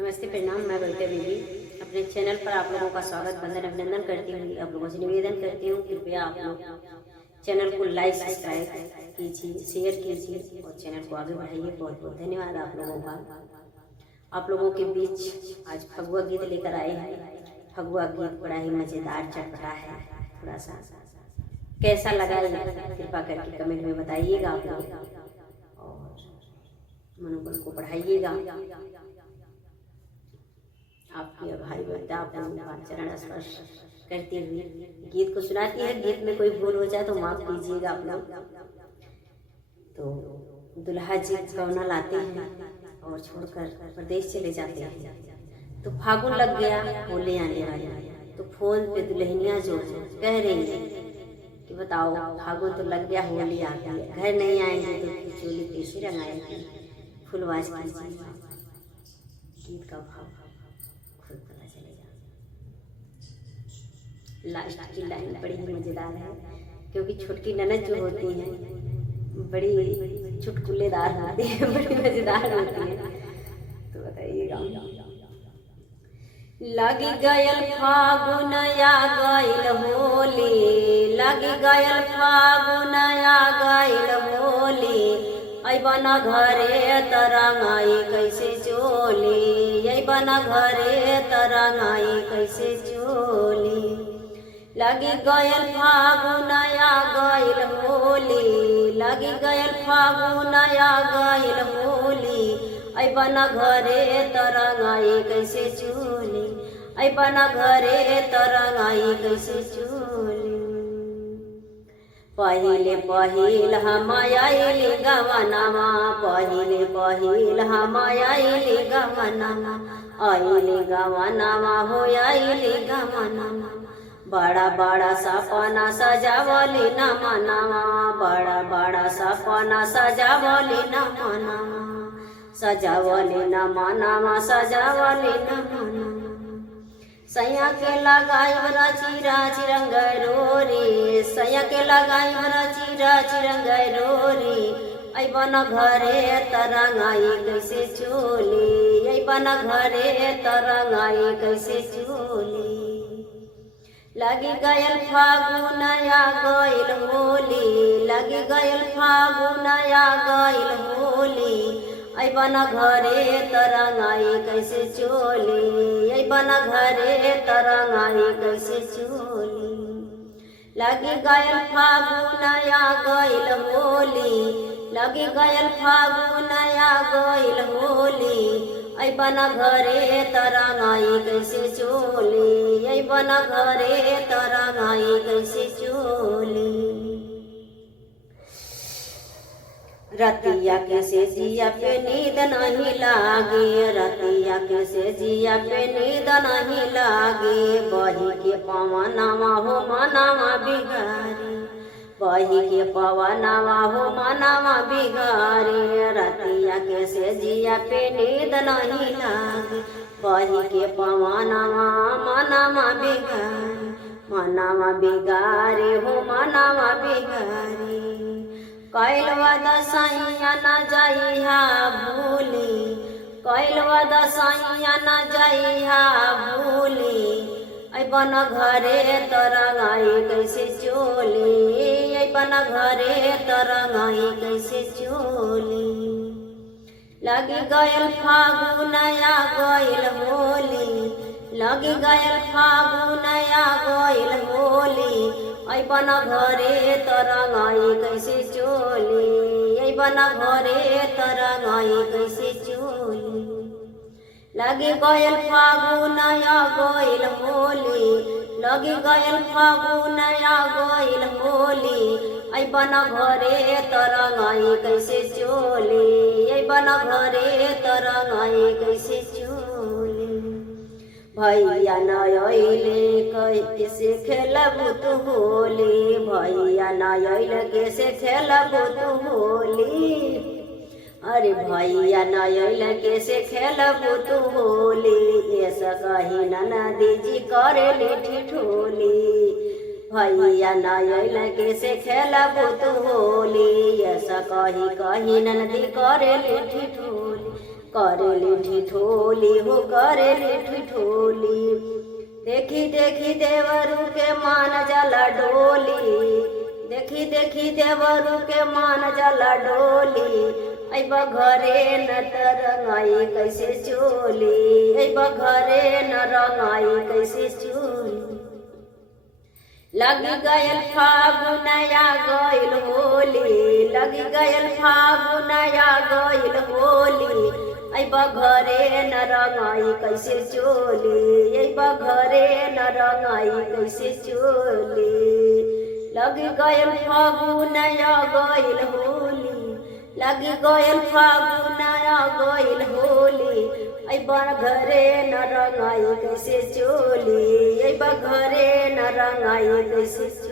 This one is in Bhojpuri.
नमस्ते, प्रणाम। मैं बबीता दीदी अपने चैनल पर आप लोगों का स्वागत वंदन अभिनंदन करती हूँ। आप लोगों से निवेदन करती हूँ, कृपया आप लोग चैनल को लाइक सब्सक्राइब कीजिए, शेयर कीजिए और चैनल को आगे बढ़ाइए। बहुत बहुत धन्यवाद आप लोगों का। आप लोगों के बीच आज फगुआ गीत लेकर आए हैं। फगुआ गीत बड़ा ही मज़ेदार चटपटा है। थोड़ा सा कैसा लगा कृपा करके कमेंट में बताइएगा आप लोग और मनोबल को बढ़ाइएगा। आपकी भाई बहता आप लोगों का चरण स्पर्श करते हुए गीत को सुनाती है। गीत में कोई भूल हो जाए तो माफ कीजिएगा आप लोग। तो दुल्हा जी गौना लाते हैं और छोड़कर प्रदेश चले जाते हैं। तो फागुन लग गया, होली आने वाली। तो फोन पे दुल्हनियाँ जो कह रही है कि बताओ फागुन तो लग गया, होली आ गई, घर नहीं आएंगे तो चोली कैसे रंगाएंगे। फुलवाज कीजिए, गीत का भाव खुद पता चलेगा। लास्ट की लाइन बड़ी ही मज़ेदार है, क्योंकि छुटकी ननद जो होती हैं बड़ी चुटकुलेदार होती है, बड़ी मज़ेदार होती है। तो बताइएगा। लगी गयल फागुन आ गइल होली, लगी गयल फागुन आ गइल होली, अबना घरे तरंगाई कैसे चोली, अबना घरे तरंगाई कैसे चोली। लगी गयल फागुन आ गइल होली, लगी गयल फागुन आ गइल होली, अबना घरे तरंगाई कैसे चोली, अबना घरे तरंगाई कैसे चोली। पहिले पहिल हम आइली गवनमा, पहिले पहिल हम आइली गवनमा, आइली गवनमा हो आइली गवनमा। बड़ा बड़ा सपना सजावली न मनवा, बड़ा बड़ा सपना सजावली न मनवा, सजावली न मनवा, सजावली न मनवा। सैया के लगाई रची राची रंगरोरी, सैया के लगाई रची राची रंगरोरी, अबना घरे तरंगाई कैसे चोली, अबना घरे तरंगाई कैसे चोली। लगी गयल फागुन आ गइल होली, लगी गयल फागुन आ गइल होली, अबना घरे तरंगाई कैसे चोली, अबना घरे तरंगाई कैसे चोली। लगी गयल फागुन आ गइल होली, लगी गयल फागुन आ गइल होली, अबना घरे तरंगाई कैसे चोली, अबना घरे तरंगाई कैसे चोली। रतिया के से जिया पे नींद नहीं लागे, रतिया के से जिया पे नींद नहीं लागे, बही के पवनवा हो मनवा बिगारी, बही के पवनवा हो मनवा बिगारी। रतिया के से जिया पे नींद नहीं लागे, बही के पवनवा मनवा बिगारी, मनवा बिगारी हो मनवा बिगारी। कैलवा दसैया न जाइहा भूली, कैलवा दसैया न जाइहा भूली, अबना घरे तरंगाई कैसे चोली, अबना घरे तरंगाई कैसे चोली। लगी गयल फागुन आ गइल होली, लगी गयल फागुन आ गइल होली, अबना घरे तरंगाई कैसे चोली, अबना घरे तरंगाई कैसे चोली। लगी गयल फागुन आ गइल होली, लगी गयल फागुन आ गइल होली, अबना घरे तरंगाई कैसे चोली, अबना घरे तरंगाई कैसे चोली। भैया न अइले कैसे खेलबू तू होली, भैया न अइले कैसे खेलबू तू होली, अरे भैया न अइले कैसे खेलबू तू होली। ऐसा कही ननदी जी करेली ठिठोली, भैया न अइले कैसे खेलबू तू होली, ऐसा कही कही ननदी करेली ठिठोली। करेली ठिठोली हो करेली ठिठोली। देखी देखी देवरू के मान जाला डोली, देखी देखी देवरू के मान जाला डोली। अइबा घरे न त रंगाई कैसे चोली, अइबा घरे न रंगाई कैसे चोली। लगी गयल फागुन आ गइल होली, लगी गयल फागुन आ गइल होली। अइबा घरे न रंगाई कैसे चोली, अइबा घरे न रंगाई कैसे चोली। लगी गयल फागुन आ गइल होली, लगी गयल फागुन आ गइल होली। अइबा घरे न रंगाई कैसे चोली, अइबा घरे न रंगाई कैसे चोली।